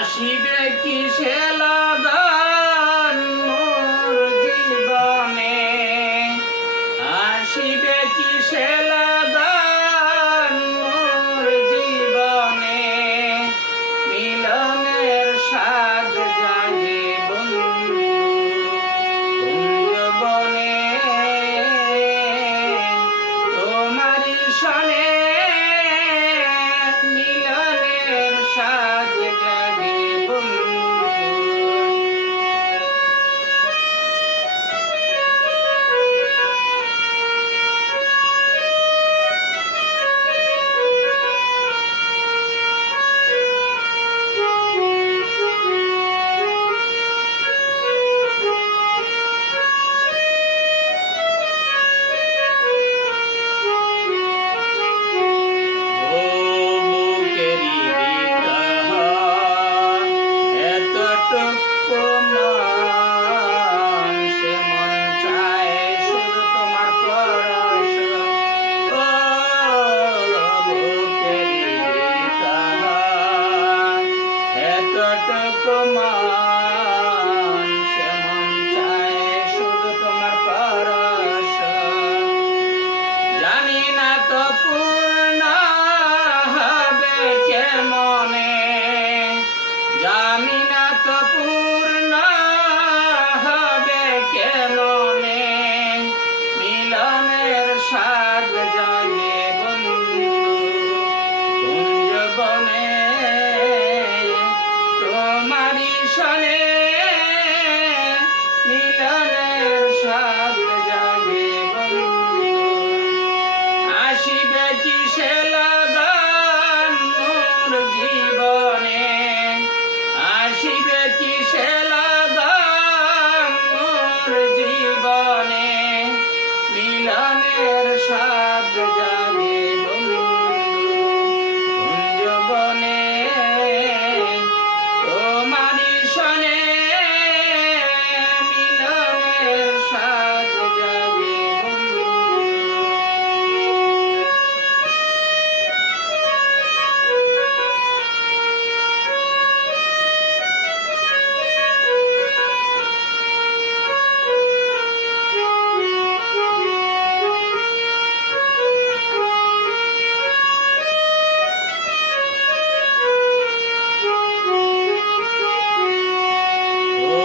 আসিবে কিসে লাগন মোর জীবনে, আসিবে কিসে লাগন মোর জীবনে, মিলনের স্বাদ জাগে বন্ধু কুঞ্জবনে, তোমারি সনে মিলনের স্বাদ জাগে বন্ধু। ও বুকেরি বিরহ এতটুকু মন, সে মন চায় শুধু তোমার পরশ। ও বুকেরি বিরহ এতটুকু মন, সে মন চায় শুধু তোমার পরশ। জানি না তো পূর্ণ হবে কেমনে, জানি না তো পূর্ণ হবে কেমনে, মিলনের স্বাদ জাগে বন্ধু কুঞ্জবনে, তোমারি সনে মিলনের স্বাদ জাগে বন্ধু। আসিবে কিসে লাগন মোর জীবনে, আসিবে কিসে লাগন মোর জীবনে, মিলনের স্বাদ জাগে বন্ধু কুঞ্জবনে, তোমারি সনে মিলনের স্বাদ জাগে বন্ধু। ও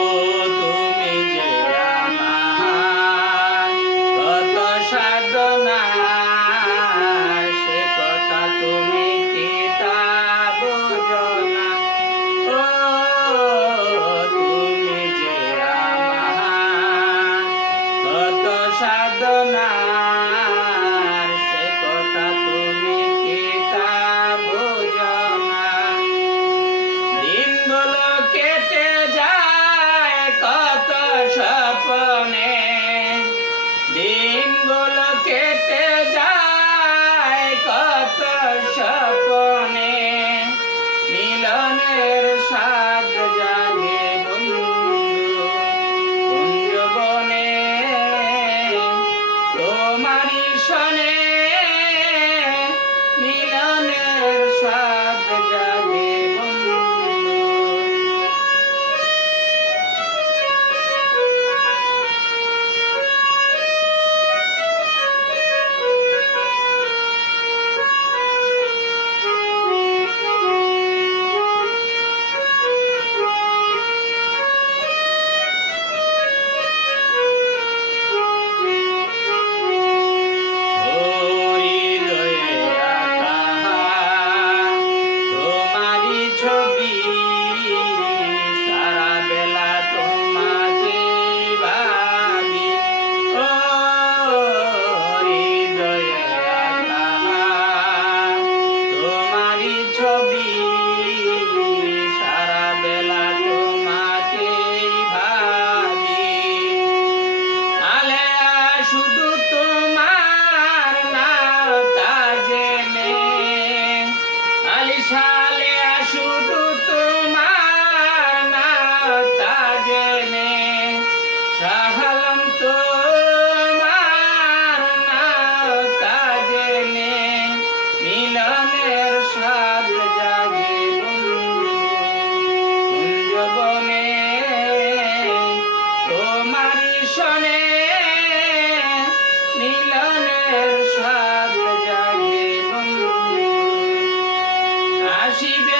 তুমি যে আমার কত সাধনার, সে কথা তুমি কি তা বুঝো না। ও তুমি যে আমার কত সাধনার, সে কথা তুমি কি তা বুঝো না। দিনগুলো কেটে যায় কত স্বপ্নে, দিনগুলো কেটে যায় কত স্বপ্নে, মিলনের স্বাদ জাগে বন্ধু কুঞ্জবনে, তোমারি সনে মিলনের স্বাদ জাগে বন্ধু। আসিবে